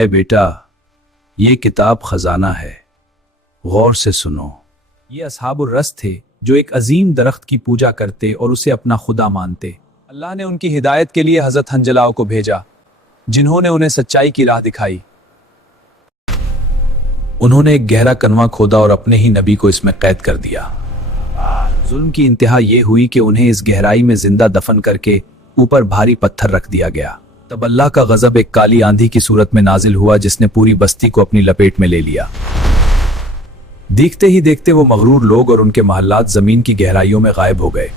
ए बेटा, ये किताब खजाना है, गौर से सुनो। ये अस्हाबुर रस थे जो एक अजीम दरख्त की पूजा करते और उसे अपना खुदा मानते। अल्लाह ने उनकी हिदायत के लिए हजरत हंजलाओ को भेजा, जिन्होंने उन्हें सच्चाई की राह दिखाई। उन्होंने एक गहरा कनवा खोदा और अपने ही नबी को इसमें कैद कर दिया। जुल्म की इंतहा ये हुई कि उन्हें इस गहराई में जिंदा दफन करके ऊपर भारी पत्थर रख दिया गया। तब अल्लाह का गजब एक काली आंधी की सूरत में नाजिल हुआ, जिसने पूरी बस्ती को अपनी लपेट में ले लिया। देखते ही देखते वो मगरूर लोग और उनके महल्लात जमीन की गहराइयों में गायब हो गए।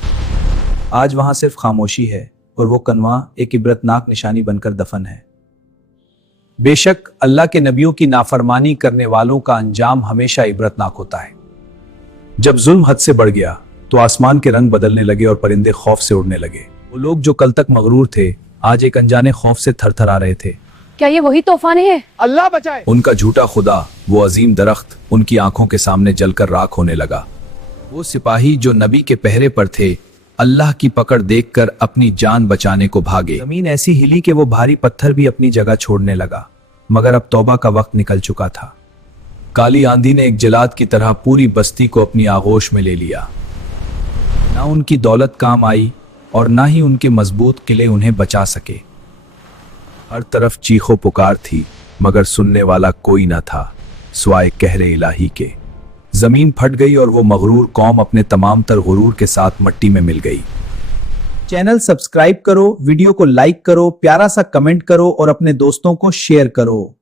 आज वहां सिर्फ खामोशी है और वो कनवा एक इबरतनाक निशानी बनकर दफन है। बेशक अल्लाह के नबियों की नाफरमानी करने वालों का अंजाम हमेशा इबरतनाक होता है। जब जुल्म हद से बढ़ गया तो आसमान के रंग बदलने लगे और परिंदे खौफ से उड़ने लगे। वो लोग जो कल तक मगरूर थे, आज एक अनजाने खौफ से थरथरा रहे थे। क्या ये वही तूफान है? अल्लाह बचाए। उनका झूठा खुदा, वो अजीम दरख्त, उनकी आंखों के सामने जलकर राख होने लगा। वो सिपाही जो नबी के पहरे पर थे, अल्लाह की पकड़ देखकर अपनी जान बचाने को भागे। जमीन ऐसी हिली कि वो भारी पत्थर भी अपनी जगह छोड़ने लगा, मगर अब तौबा का वक्त निकल चुका था। काली आंधी ने एक जलाद की तरह पूरी बस्ती को अपनी आगोश में ले लिया। ना उनकी दौलत काम आई और ना ही उनके मजबूत किले उन्हें बचा सके। हर तरफ चीखो पुकार थी, मगर सुनने वाला कोई न था सिवाय कहरे इलाही के। जमीन फट गई और वो मगरूर कौम अपने तमाम तर गुरूर के साथ मट्टी में मिल गई। चैनल सब्सक्राइब करो, वीडियो को लाइक करो, प्यारा सा कमेंट करो और अपने दोस्तों को शेयर करो।